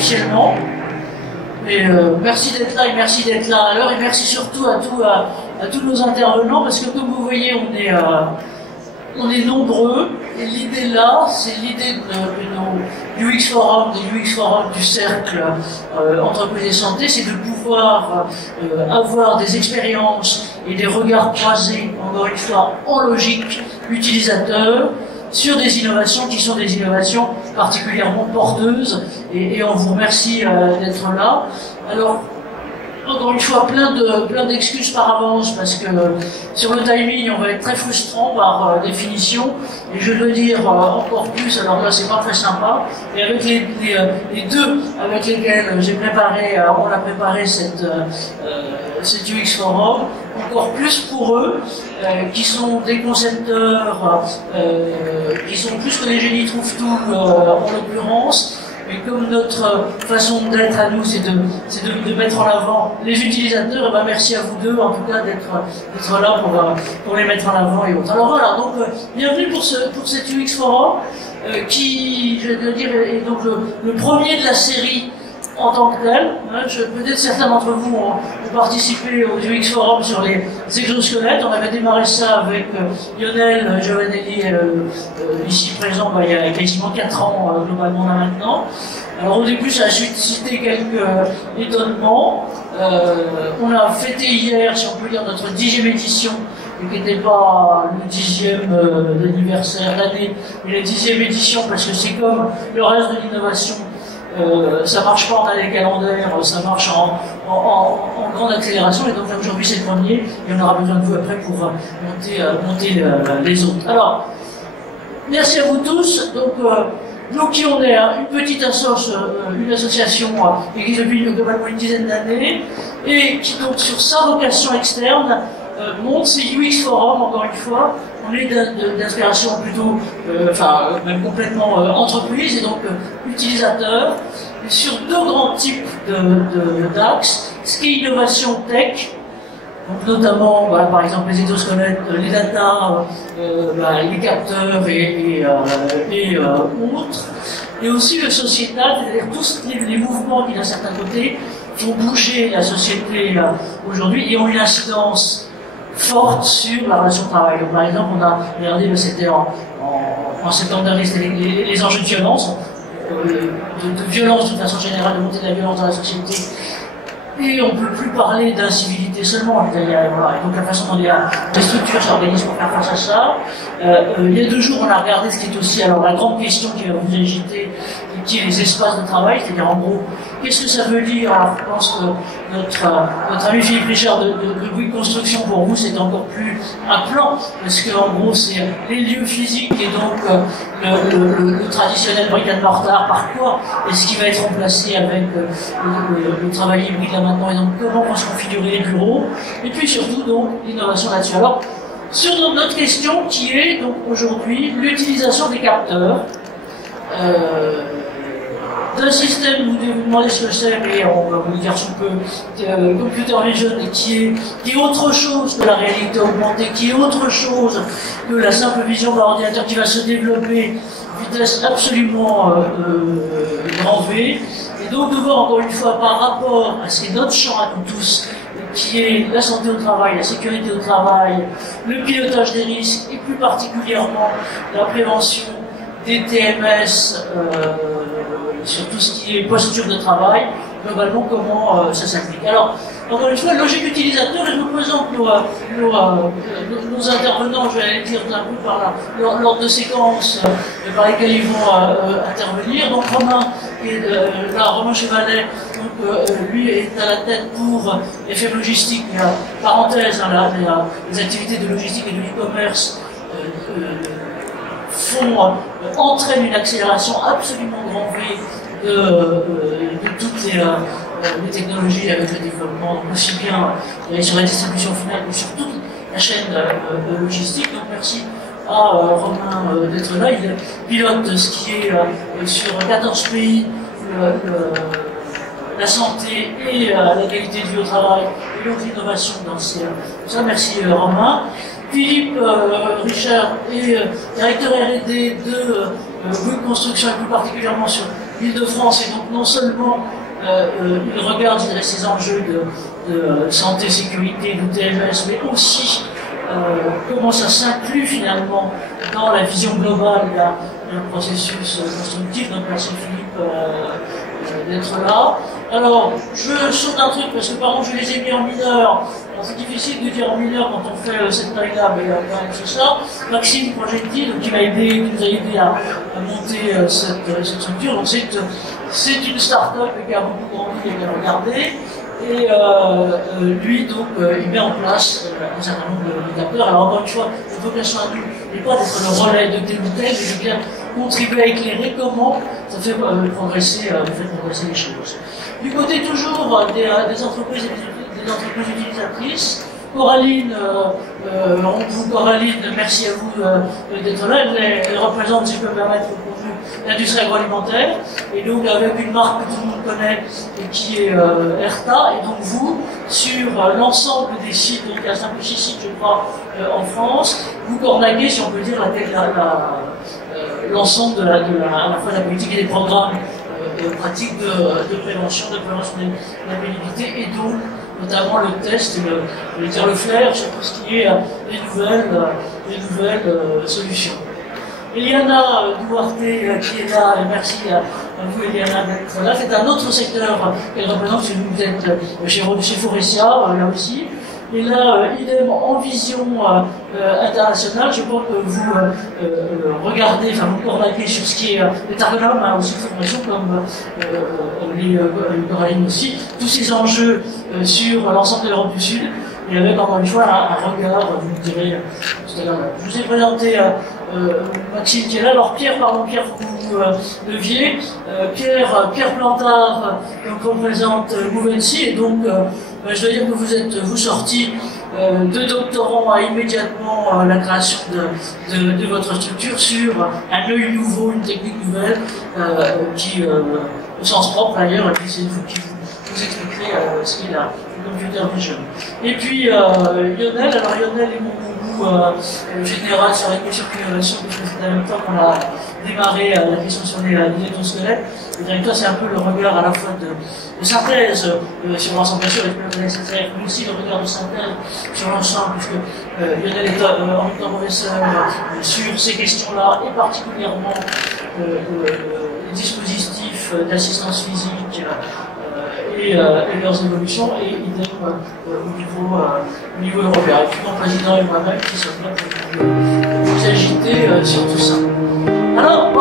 officiellement. Et merci d'être là et merci d'être là à l'heure et merci surtout à tous nos intervenants parce que comme vous voyez on est nombreux et l'idée là c'est l'idée de nos UX Forum, des UX Forum du cercle entreprise et santé, c'est de pouvoir avoir des expériences et des regards croisés encore une fois en logique utilisateur sur des innovations qui sont des innovations particulièrement porteuses et on vous remercie d'être là. Alors, encore une fois, plein d'excuses par avance parce que sur le timing, on va être très frustrant par définition et je dois dire encore plus, alors là c'est pas très sympa, et avec les deux avec lesquels j'ai préparé, on a préparé cette UX Forum, encore plus pour eux, qui sont des concepteurs, qui sont plus que des génies trouve-tout en l'occurrence, mais comme notre façon d'être à nous, c'est de mettre en avant les utilisateurs, et ben merci à vous deux en tout cas d'être là pour les mettre en avant et autres. Alors voilà, donc bienvenue pour cet UX Forum, qui, je dois dire, est donc le premier de la série en tant que tel. Peut-être certains d'entre vous ont participé au UX Forum sur les exosquelettes. On avait démarré ça avec Lionel Giovanelli, ici présent, il y a quasiment 4 ans globalement là maintenant. Alors au début ça a suscité quelques étonnements. On a fêté hier, si on peut dire, notre 10e édition, qui n'était pas le 10e anniversaire d'année, mais la 10e édition parce que c'est comme le reste de l'innovation. Ça marche pas en année calendaire, ça marche en grande accélération, et donc aujourd'hui c'est le premier, et on aura besoin de vous après pour monter les autres. Alors, merci à vous tous. Donc, nous qui on est, une petite une association qui existe depuis globalement une dizaine d'années, et qui donc sur sa vocation externe monte ces UX Forum, encore une fois. On est d'inspiration plutôt, même complètement entreprise et donc utilisateur, sur 2 grands types d'axes, ce qui est innovation tech, donc notamment par exemple les exosquelettes, les data, les capteurs et autres, et aussi le sociétal, c'est-à-dire tous les mouvements qui d'un certain côté font bouger la société aujourd'hui et ont une incidence forte sur la relation de travail. Donc, par exemple, on a regardé, c'était en septembre dernier, c'était les enjeux de violence, de violence d'une façon générale, de montée de la violence dans la société. Et on ne peut plus parler d'incivilité seulement. Et donc la façon dont les structures s'organisent pour faire face à ça. Il y a 2 jours, on a regardé ce qui est aussi la grande question qui va vous agiter, qui est les espaces de travail, c'est-à-dire en gros, qu'est-ce que ça veut dire? Alors je pense que notre ami Philippe Richard de Bouygues Construction, pour vous, c'est encore plus appelant, parce qu'en gros, c'est les lieux physiques et donc le traditionnel brick and mortar, par quoi est-ce qui va être remplacé avec le travail hybride là maintenant, et donc comment vont se configurer les bureaux, et puis surtout donc l'innovation là-dessus. Alors, sur notre question qui est donc aujourd'hui l'utilisation des capteurs, d'un système, vous devez vous demander ce que c'est, mais on va vous dire sous peu, computer vision, qui est autre chose que la réalité augmentée, qui est autre chose que la simple vision par ordinateur, qui va se développer à vitesse absolument grand V, et donc de voir encore une fois par rapport à ce qui est notre champ à nous tous, qui est la santé au travail, la sécurité au travail, le pilotage des risques, et plus particulièrement la prévention des TMS, sur tout ce qui est posture de travail, globalement comment ça s'applique. Alors, encore une fois, logique utilisateur, et je vous présente nos intervenants, je vais dire un peu par l'ordre de séquence par lesquels ils vont intervenir. Donc Romain, Romain Chevalet, lui est à la tête pour FM Logistique, parenthèse, les activités de logistique et de e-commerce entraînent une accélération absolument grand V de toutes les technologies avec le développement, donc aussi bien sur la distribution finale que sur toute la chaîne logistique. Donc merci à Romain d'être là. Il pilote ce qui est sur 14 pays la santé et la qualité de vie au travail et donc l'innovation dans ça. Merci Romain. Philippe Richard est directeur R&D de Bouygues Construction, et plus particulièrement sur Île-de-France, et donc non seulement il regarde ces enjeux de santé, sécurité, de TMS, mais aussi comment ça s'inclut finalement dans la vision globale d'un processus constructif. Donc merci Philippe d'être là. Alors, je saute un truc parce que par contre je les ai mis en mineur. C'est difficile de dire en mineur quand on fait cette taille-là, mais quand même c'est ça. Maxime Progetti, donc, qui nous a aidé à monter cette structure. Donc c'est une start-up qui a beaucoup grandi et bien regardé. Et lui, donc, il met en place un certain nombre d'acteurs. Alors, encore une fois, la vocation à nous n'est pas d'être le relais de tel ou tel, mais je viens contribuer à éclairer comment ça fait progresser les choses. Du côté toujours des entreprises et des entreprises utilisatrices, Coraline, Coraline, merci à vous d'être là. Elle représente, si je peux me permettre, l'industrie agroalimentaire, et donc avec une marque que tout le monde connaît, qui est Erta, et donc vous, sur l'ensemble des sites, donc il y a 5 ou 6 sites, je crois, en France, vous cornaguez, si on peut dire, l'ensemble à la fois de la politique et des programmes pratiques de prévention de la pénibilité, et donc notamment le test, le flair sur tout ce qui est les nouvelles solutions. Eliana Duarte qui est là, et merci à vous Eliana d'être là. C'est un autre secteur qu'elle représente, si vous êtes chez Forestia, là aussi. Et là, idem en vision internationale, je crois que vous regardez, enfin vous cornaquez sur ce qui est les Argonomes, aussi de formation, comme les Coralines aussi, tous ces enjeux sur l'ensemble de l'Europe du Sud, et avec encore une fois un regard, vous me direz tout à l'heure. Je vous ai présenté Maxime qui est là. Alors Pierre, pardon, Pierre, vous leviez. Pierre Plantard, donc représente Mouvency, et donc je dois dire que vous êtes sortis de doctorants à immédiatement la création de votre structure sur un œil nouveau, une technique nouvelle, qui, au sens propre d'ailleurs, et puis c'est vous qui vous expliquerez ce qu'est la computer vision. Et puis Lionel, alors Lionel est mon général sur la question de l'innovation, parce que c'est en même temps qu'on a démarré la question sur les exosquelettes. Le directeur, c'est un peu le regard à la fois de synthèse sur l'ensemble, bien sûr, les nécessaires, mais aussi le regard de synthèse sur l'ensemble, puisque Lionel est en même temps professeur sur ces questions-là, et particulièrement les dispositifs d'assistance physique et leurs évolutions, et idem au niveau européen. Et puis mon président et moi-même qui sommes là pour vous agiter sur tout ça. Alors,